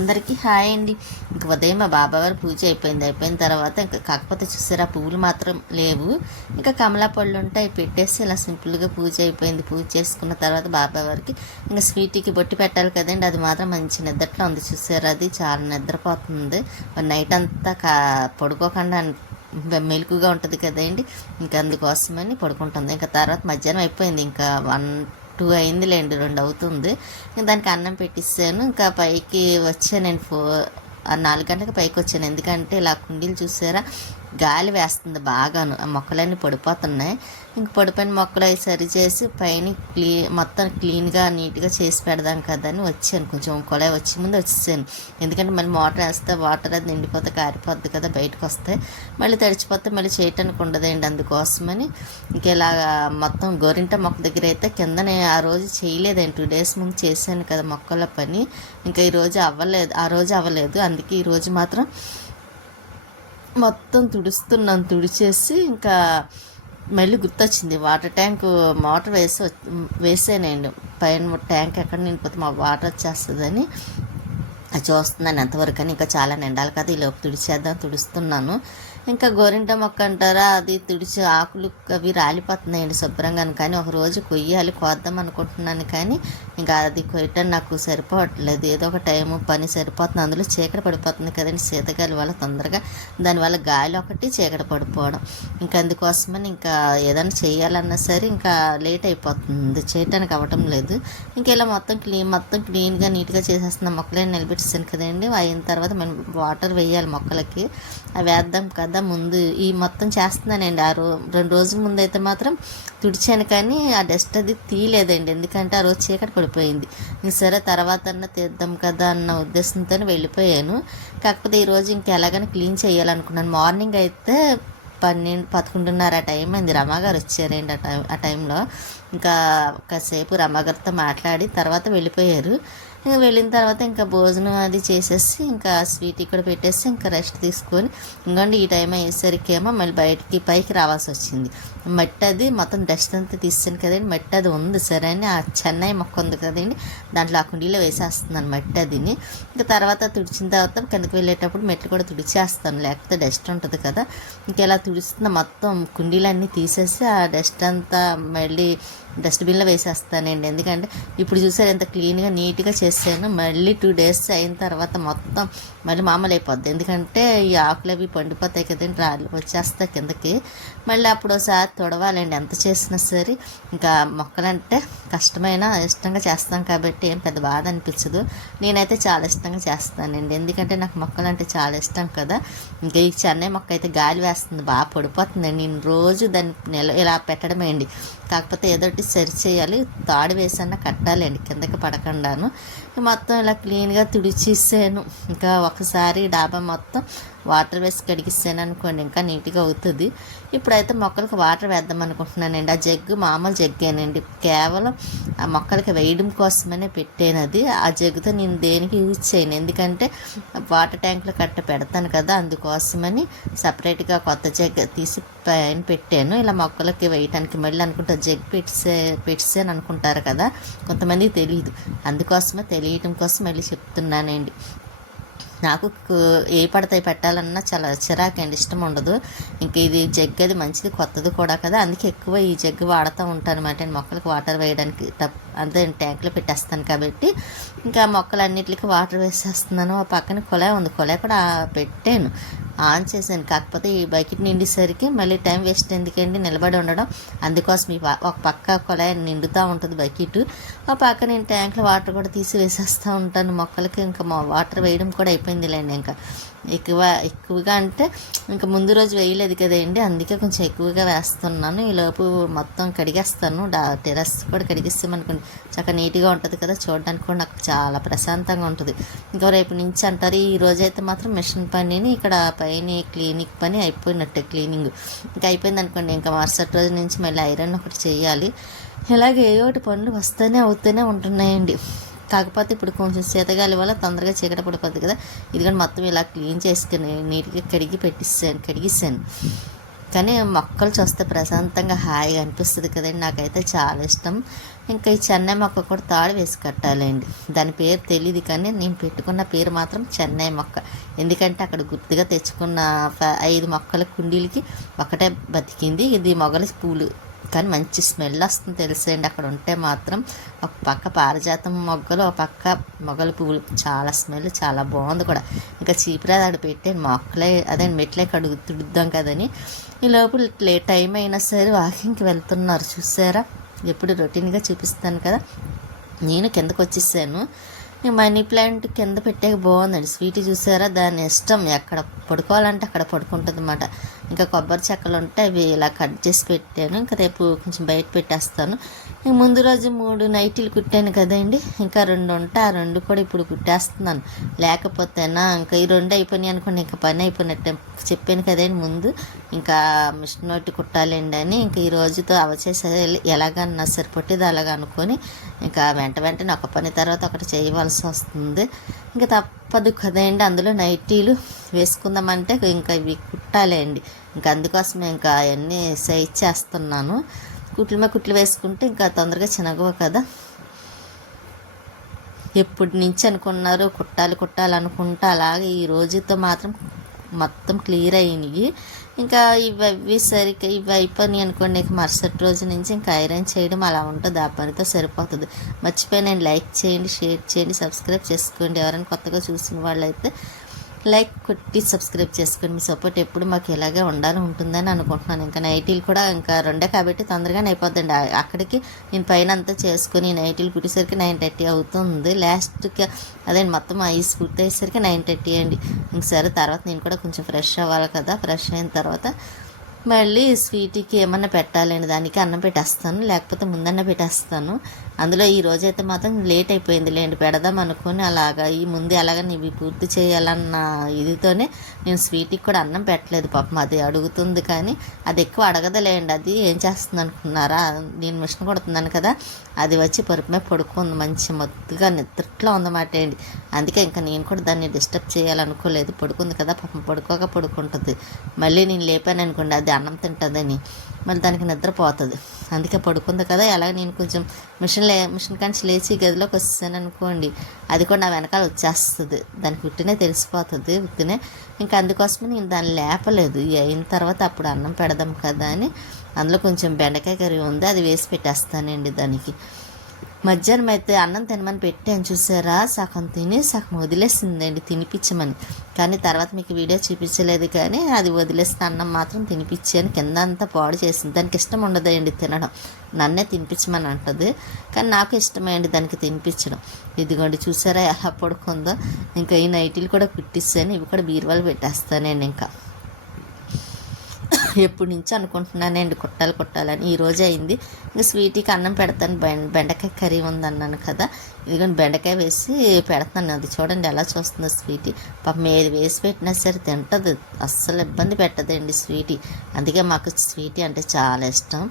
అందరికీ హాయ్ అండి. ఇంక ఉదయం మా బాబావారి పూజ అయిపోయింది. అయిపోయిన తర్వాత ఇంకా కాకపోతే చూసారా పువ్వులు మాత్రం లేవు. ఇంకా కమలా పళ్ళు ఉంటాయి పెట్టేసి ఇలా సింపుల్గా పూజ అయిపోయింది. పూజ చేసుకున్న తర్వాత బాబావారికి ఇంకా స్వీట్కి బొట్టి పెట్టాలి కదండి. అది మాత్రం మంచి నిద్రలో ఉంది. చూసారా అది చాలా నిద్రపోతుంది. నైట్ అంతా కా పడుకోకుండా మెలుకుగా ఉంటుంది కదండి. ఇంకా అందుకోసమని పడుకుంటుంది. ఇంకా తర్వాత మధ్యాహ్నం అయిపోయింది. ఇంకా వన్ టూ అయిందిలేండి రెండు అవుతుంది. ఇంకా దానికి అన్నం పెట్టిస్తాను. ఇంకా పైకి వచ్చాను నేను ఫో ఆ నాలుగు గంటలకు పైకి వచ్చాను ఎందుకంటే ఇలా కుండీలు చూసారా? గాలి వేస్తుంది బాగాను. ఆ మొక్కలన్నీ పడిపోతున్నాయి. ఇంక పడిపోయిన మొక్కలు అవి సరి చేసి పైన క్లీ మొత్తం క్లీన్గా నీట్గా చేసి పెడదాం కదా అని వచ్చాను. కొంచెం కొలాయి వచ్చే ముందు వచ్చేసాను. ఎందుకంటే మళ్ళీ మోటార్ వేస్తే వాటర్ అది నిండిపోతే కారిపోద్ది కదా బయటకు వస్తే. మళ్ళీ తడిచిపోతే మళ్ళీ చేయటానికి ఉండదండి అందుకోసమని. ఇంక ఇలా మొత్తం గోరింట మొక్క దగ్గర అయితే కింద నేను ఆ రోజు చేయలేదండి. టూ డేస్ ముందు చేశాను కదా మొక్కల పని. ఇంకా ఈ రోజు అవ్వలేదు ఆ రోజు అవ్వలేదు. అందుకే ఈరోజు మాత్రం మొత్తం తుడుస్తున్నాను. తుడిచేసి ఇంకా మళ్ళీ గుర్తొచ్చింది. వాటర్ ట్యాంక్ మోటార్ వేసి వేసానండి. పైన ట్యాంక్ ఎక్కడ నిండిపోతే మా వాటర్ వచ్చేస్తుందని. అది చూస్తున్నాను ఎంతవరకు అని ఇంకా చాలా నిండాలి కదా. ఈ లోపు తుడిచేద్దాం తుడుస్తున్నాను. ఇంకా గోరింట మొక్క అంటారా? అది తుడిచి ఆకులు అవి రాలిపోతున్నాయండి శుభ్రంగా కానీ ఒక రోజు కొయ్యాలి కోద్దాం అనుకుంటున్నాను కానీ ఇంకా అది కొయ్యటం నాకు సరిపోవట్లేదు. ఏదో ఒక టైము పని సరిపోతుంది. అందులో చీకటి పడిపోతుంది కదండి శీతగాలి వల్ల తొందరగా. దానివల్ల గాలి ఒకటి చీకటి పడిపోవడం. ఇంకా అందుకోసమని ఇంకా ఏదైనా చేయాలన్నా సరే ఇంకా లేట్ అయిపోతుంది. చేయటానికి అవ్వటం లేదు. ఇంకా ఇలా మొత్తం క్లీన్ మొత్తం క్లీన్గా నీట్గా చేసేస్తున్న మొక్కలని నిలబెట్టేసాను కదండి. అయిన తర్వాత మనం వాటర్ వేయాలి మొక్కలకి. అవి వేద్దాం కదా ముందు. ఈ మొత్తం చేస్తున్నానండి. ఆ రో రెండు రోజుల ముందు అయితే మాత్రం తుడిచాను కానీ ఆ డస్ట్ అది తీయలేదండి. ఎందుకంటే ఆ రోజు చీకటి పడిపోయింది వెళ్ళిపోయింది సరే తర్వాత అన్న తీద్దాం కదా అన్న ఉద్దేశంతో వెళ్ళిపోయాను. కాకపోతే ఈరోజు ఇంకా ఎలాగైనా క్లీన్ చేయాలనుకున్నాను. మార్నింగ్ అయితే పన్నెండు పదకొండున్నర ఆ టైం అయింది. రమాగారు వచ్చారండి ఆ టైం ఆ టైంలో? ఇంకా కాసేపు రమాగారితో మాట్లాడి తర్వాత వెళ్ళిపోయారు. ఇంకా వెళ్ళిన తర్వాత ఇంకా భోజనం అది చేసేసి ఇంకా స్వీట్ ఇక్కడ పెట్టేసి ఇంకా రెస్ట్ తీసుకొని ఇంకోండి ఈ టైం అయ్యేసరికి ఏమో మళ్ళీ బయటికి పైకి రావాల్సి వచ్చింది. మట్టి అది మొత్తం డస్ట్ అంతా తీసాను కదండి మట్టి అది ఉంది సరే అని ఆ చెన్నై మొక్క ఉంది కదండి దాంట్లో ఆ కుండీలో వేసేస్తున్నాను మట్టి అదిని ఇంకా తర్వాత తుడిచిన తర్వాత కిందకి వెళ్ళేటప్పుడు మెట్లు కూడా తుడిచేస్తాను లేకపోతే డస్ట్ ఉంటుంది కదా. ఇంకా ఇలా తుడుస్తున్న మొత్తం కుండీలన్నీ తీసేసి ఆ డస్ట్ అంతా మళ్ళీ డస్ట్బిన్లో వేసేస్తానండి. ఎందుకంటే ఇప్పుడు చూసారు ఎంత క్లీన్గా నీట్గా చేసాను మళ్ళీ టూ డేస్ అయిన తర్వాత మొత్తం మళ్ళీ మామూలు అయిపోద్ది. ఎందుకంటే ఈ ఆకులు అవి పండిపోతాయి కదండి రాళ్ళు వచ్చేస్తాయి కిందకి. మళ్ళీ అప్పుడు ఒకసారి తొడవాలండి ఎంత చేసినా సరే. ఇంకా మొక్కలంటే కష్టమైన ఇష్టంగా చేస్తాం కాబట్టి ఏం పెద్ద బాధ అనిపించదు. నేనైతే చాలా ఇష్టంగా చేస్తానండి. ఎందుకంటే నాకు మొక్కలంటే చాలా ఇష్టం కదా. ఇంకా ఈ చెన్నై మొక్క అయితే గాలి వేస్తుంది బాగా పడిపోతుందండి. నేను రోజు దాన్ని ఇలా పెట్టడమే అండి కాకపోతే ఏదో సరి చేయాలి. తాడు వేసన్నా కట్టాలండి. కిందకి పడకుండాను. మొత్తం ఇలా క్లీన్గా తుడిచేసాను. ఇంకా ఒకసారి డాబా మొత్తం వాటర్ వేసి కడిగిస్తాను అనుకోండి ఇంకా నీట్గా అవుతుంది. ఇప్పుడైతే మొక్కలకు వాటర్ వేద్దాం అనుకుంటున్నానండి. ఆ జగ్గు మామూలు జగ్గేనండి. కేవలం ఆ మొక్కలకి వేయడం కోసమనే పెట్టాను అది. ఆ జగ్గుతో నేను దేనికి యూజ్ చేయను. ఎందుకంటే వాటర్ ట్యాంకులు కట్ట పెడతాను కదా అందుకోసమని సపరేట్గా కొత్త జగ్ తీసి పైన పెట్టాను. ఇలా మొక్కలకి వేయటానికి మళ్ళీ అనుకుంటా జగ్ పెట్టిసే పెట్టిసాను అనుకుంటారు కదా కొంతమందికి తెలియదు అందుకోసమే తెలియటం కోసం మళ్ళీ చెప్తున్నానండి. నాకు ఏ పడతాయి పెట్టాలన్నా చాలా చిరాకండి ఇష్టం ఉండదు. ఇంక ఇది జగ్గు అది మంచిది కొత్తది కూడా కదా. అందుకే ఎక్కువ ఈ జగ్గు వాడుతూ ఉంటాను అనమాట మొక్కలకు వాటర్ వేయడానికి తప్ అంతే ట్యాంక్లో పెట్టేస్తాను కాబట్టి. ఇంకా మొక్కలన్నిటికీ వాటర్ వేసేస్తున్నాను. ఆ పక్కన కొలే ఉంది. కొలే కూడా పెట్టాను. ఆన్ చేశాను. కాకపోతే ఈ బకెట్ నిండేసరికి మళ్ళీ టైం వేస్ట్ ఎందుకండి? నిలబడి ఉండడం. అందుకోసం ఈ ప- ఒక పక్క కొలాయి నిండుతూ ఉంటుంది బకెట్. ఆ పక్క నేను ట్యాంక్లో వాటర్ కూడా తీసి వేసేస్తూ ఉంటాను. మొక్కలకి ఇంకా మా వాటర్ వేయడం కూడా అయిపోయిందిలేండి ఇంకా. ఎక్కువ ఎక్కువగా అంటే ఇంకా ముందు రోజు వేయలేదు కదండి అందుకే కొంచెం ఎక్కువగా వేస్తున్నాను. ఈలోపు మొత్తం కడిగేస్తాను. డా టెరస్ కూడా కడిగిస్తామనుకోండి. చక్కగా నీట్గా ఉంటుంది కదా. చూడడానికి కూడా నాకు చాలా ప్రశాంతంగా ఉంటుంది. ఇంకా రేపు నుంచి అంటారు ఈ రోజు అయితే మాత్రం మిషన్ పనిని ఇక్కడ పైన క్లినిక్ పని అయిపోయినట్టే క్లీనింగ్. ఇంకా అయిపోయింది అనుకోండి ఇంకా మరుసటి రోజు నుంచి మళ్ళీ ఐరన్ ఒకటి చేయాలి. ఇలాగే ఏ ఒకటి పనులు వస్తూనే అవుతూనే ఉంటున్నాయండి. కాకపోతే ఇప్పుడు కొంచెం శీతగాలి వల్ల తొందరగా చీకట పడిపోద్ది కదా. ఇదిగోండి మొత్తం ఇలా క్లీన్ చేసుకుని నీట్గా కడిగి పెట్టిస్తాను కడిగిస్తాను కానీ మొక్కలు చూస్తే ప్రశాంతంగా హాయిగా అనిపిస్తుంది కదండి. నాకైతే చాలా ఇష్టం. ఇంకా ఈ చెన్నై మొక్క కూడా తాడు వేసి కట్టాలండి. దాని పేరు తెలియదు కానీ నేను పెట్టుకున్న పేరు మాత్రం చెన్నై మొక్క. ఎందుకంటే అక్కడ గుర్తుగా తెచ్చుకున్న ఐదు మొక్కల కుండీలకి ఒకటే బతికింది. ఇది మొగలి పూలు. కానీ మంచి స్మెల్ వస్తుంది తెలుసండి. అక్కడ ఉంటే మాత్రం ఒక పక్క పారిజాతం మొగ్గలు ఒక పక్క మొగలు పువ్వులు. చాలా స్మెల్ చాలా బాగుంది కూడా. ఇంకా చీపురాది అక్కడ పెట్టాను మొక్కలే అదే మెట్లే కడుగు తుడుద్దాం కదని. ఈ లోపల లేట్ టైం అయినా సరే వాకింగ్కి వెళ్తున్నారు. చూసారా? ఎప్పుడు రొటీన్గా చూపిస్తాను కదా. నేను కిందకు వచ్చేసాను. ఈ మనీ ప్లాంట్ కింద పెట్టాక బాగుందండి. స్వీట్ చూసారా? దాని ఇష్టం. ఎక్కడ పడుకోవాలంటే అక్కడ పడుకుంటుంది అన్నమాట ఇంకా కొబ్బరి చెక్కలు ఉంటే అవి ఇలా కట్ చేసి పెట్టాను. ఇంకా రేపు కొంచెం బయట పెట్టేస్తాను. ఇంక ముందు రోజు మూడు నైటీలు కుట్టాను కదండి. ఇంకా రెండు ఉంటే ఆ రెండు కూడా ఇప్పుడు కుట్టేస్తున్నాను. లేకపోతేనా ఇంకా ఈ రెండు అయిపోయినాయి అనుకోండి ఇంకా పని అయిపోయినట్టే చెప్పాను కదండి ముందు. ఇంకా మిషన్ ఒకటి కుట్టాలండి అని ఇంకా ఈ రోజుతో అవచేసే ఎలాగన్నా సరిపట్టేది అలాగ అనుకొని ఇంకా వెంట వెంటనే ఒక పని తర్వాత ఒకటి చేయవలసి వస్తుంది. ఇంకా తప్పదు కదండి అందులో నైటీలు వేసుకుందామంటే ఇంకా ఇవి కుట్టాలండి ఇంకా అందుకోసం ఇంకా అవన్నీ సైజ్ చేస్తున్నాను. కుట్లు మీద కుట్లు వేసుకుంటే ఇంకా తొందరగా చినగవు కదా. ఎప్పటి నుంచి అనుకున్నారు కుట్టాలి కుట్టాలి అనుకుంటా అలాగే ఈ రోజుతో మాత్రం మొత్తం క్లియర్ అయినాయి. ఇంకా ఇవి అవి సరిగ్గా ఇవి అయిపోయినాయి అనుకోండి ఇక మరుసటి రోజు నుంచి ఇంకా ఐరన్ చేయడం అలా ఉంటుంది. ఆ పనితో సరిపోతుంది. మర్చిపోయినండి లైక్ చేయండి షేర్ చేయండి సబ్స్క్రైబ్ చేసుకోండి. ఎవరైనా కొత్తగా చూసిన వాళ్ళైతే లైక్ కొట్టి సబ్స్క్రైబ్ చేసుకోండి మీ సపోర్ట్ ఎప్పుడు మాకు ఇలాగే ఉండాలి ఉంటుందని అనుకుంటున్నాను. ఇంకా నైటీలు కూడా ఇంకా రెండే కాబట్టి తొందరగానే అయిపోద్దండి. అక్కడికి నేను పైన అంతా చేసుకుని నైటీలు కుట్టేసరికి నైన్ థర్టీ అవుతుంది. లాస్ట్కి అదే మొత్తం ఐస్ కుట్టేసరికి నైన్ థర్టీ అండి. ఇంక సరే తర్వాత నేను కూడా కొంచెం ఫ్రెష్ అవ్వాలి కదా. ఫ్రెష్ అయిన తర్వాత మళ్ళీ స్వీట్కి ఏమన్నా పెట్టాలండి? దానికి అన్నం పెట్టేస్తాను లేకపోతే ముందన్న పెట్టేస్తాను. అందులో ఈ రోజు అయితే మాత్రం లేట్ అయిపోయింది లేండి. పెడదాం అనుకుని అలాగా ఈ ముందు ఎలాగ ఇవి పూర్తి చేయాలన్న ఇదితోనే నేను స్వీట్కి కూడా అన్నం పెట్టలేదు. పాపం అది అడుగుతుంది కానీ అది ఎక్కువ అడగదలేండి అది ఏం చేస్తుంది అనుకున్నారా? నేను మిషన్ కొడుతున్నాను కదా అది వచ్చి పరుపు మీద పడుకుంది. మంచి మొత్తుగా నిద్రట్లో ఉందన్నమాట ఏంటి అందుకే ఇంకా నేను కూడా దాన్ని డిస్టర్బ్ చేయాలనుకోలేదు. పడుకుంది కదా పాపం పడుకోక పడుకుంటుంది. మళ్ళీ నేను లేపాను అనుకోండి అది అన్నం తింటుందని. మళ్ళీ దానికి నిద్రపోతుంది అందుకే పడుకుంది కదా. ఎలాగ నేను కొంచెం మిషన్ లే మిషన్ కాంచి లేచి గదిలోకి వచ్చేసాను అనుకోండి అది కూడా నా వెనకాల వచ్చేస్తుంది. దానికి ఉట్టినే తెలిసిపోతుంది ఉట్టినే. ఇంకా అందుకోసమే నేను దాన్ని లేపలేదు. అయిన తర్వాత అప్పుడు అన్నం పెడదాం కదా అని అందులో కొంచెం బెండకాయ కర్రీ ఉంది అది వేసి పెట్టేస్తానండి దానికి. మధ్యాహ్నం అయితే అన్నం తినమని పెట్టాను చూసారా? సగం తిని సగం వదిలేసిందండి తినిపించమని. కానీ తర్వాత మీకు వీడియో చూపించలేదు కానీ అది వదిలేసిన అన్నం మాత్రం తినిపించాను. కింద అంతా పాడు చేసింది. దానికి ఇష్టం ఉండదండి తినడం. నన్నే తినిపించమని అంటది. కానీ నాకు ఇష్టమైంది దానికి తినిపించడం. ఇదిగోండి చూసారా ఎలా పడుకుందో. ఇంకా ఈ నైటీలు కూడా కుట్టిస్తాను ఇవి కూడా బీరువాలు పెట్టేస్తానండి ఇంకా. ఎప్పటి నుంచి అనుకుంటున్నానండి కుట్టాలి కుట్టాలని. ఈ రోజు అయింది. ఇంకా స్వీట్కి అన్నం పెడతాను. బెండకాయ కర్రీ ఉందన్నాను కదా. ఇదిగోండి బెండకాయ వేసి పెడతాను. అది చూడండి ఎలా చూస్తుందో స్వీటీ. పాపం ఏది వేసి పెట్టినా సరే తింటది. అస్సలు ఇబ్బంది పెట్టదండి స్వీటీ. అందుకే మాకు స్వీటీ అంటే చాలా ఇష్టం.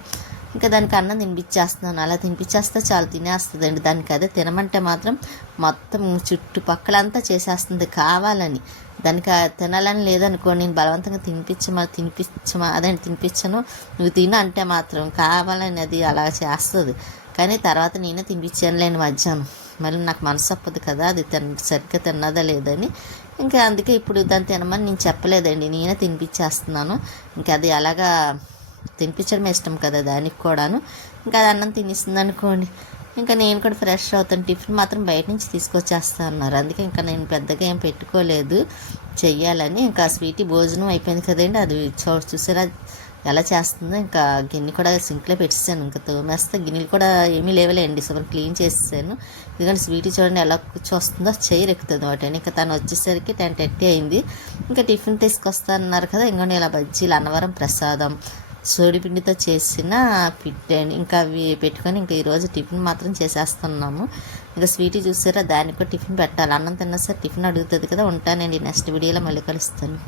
ఇంకా దానికి అన్నం తినిపించేస్తున్నాను. అలా తినిపించేస్తే చాలా తినేస్తుందండి. దానికి అదే తినమంటే మాత్రం మొత్తం చుట్టుపక్కలంతా చేసేస్తుంది కావాలని. దానికి తినాలని లేదనుకో నేను బలవంతంగా తినిపించమా తినిపించమా అదే తినిపించను. నువ్వు తిను అంటే మాత్రం కావాలని అది అలా చేస్తుంది. కానీ తర్వాత నేనే తినిపించాను లేని మధ్యాహ్నం. మళ్ళీ నాకు మనసు అప్పదు కదా అది తిన సరిగ్గా తిన్నదా లేదని ఇంకా అందుకే ఇప్పుడు దాన్ని తినమని నేను చెప్పలేదండి. నేనే తినిపించేస్తున్నాను. ఇంకా అది అలాగా తినిపించడం ఇష్టం కదా దానికి కూడాను. ఇంకా అది అన్నం తినేస్తుంది అనుకోండి ఇంకా నేను కూడా ఫ్రెష్ అవుతాను. టిఫిన్ మాత్రం బయట నుంచి తీసుకొచ్చేస్తా అన్నారు. అందుకే ఇంకా నేను పెద్దగా ఏం పెట్టుకోలేదు. చెయ్యాలని ఇంకా స్వీటీ భోజనం అయిపోయింది కదండి. అది చూ చూసారా ఎలా చేస్తుందో ఇంకా గిన్నె కూడా సింక్లో పెట్టేసాను. ఇంకా తోమేస్తే. గిన్నెలు కూడా ఏమీ లేవలేండి. సో క్లీన్ చేసేసాను. ఎందుకంటే స్వీట్ చూడండి ఎలా చూస్తుందో చైర్ ఎక్కుతుంది వాటిని ఇంకా తను వచ్చేసరికి టెన్ థర్టీ అయింది. ఇంకా టిఫిన్ తీసుకొస్తా అన్నారు కదా. ఇంకోటి ఇలా బజ్జీలు అన్నవరం ప్రసాదం సోడిపిండితో చేసిన పిట్టండి ఇంకా అవి పెట్టుకొని ఇంకా ఈరోజు టిఫిన్ మాత్రం చేసేస్తున్నాము. ఇంకా స్వీట్ చూసారా? దానికి కూడా టిఫిన్ పెట్టాలి. అన్నం తిన్నా సరే టిఫిన్ అడుగుతుంది కదా. ఉంటానండి. నెక్స్ట్ వీడియోలో మళ్ళీ కలుస్తాను.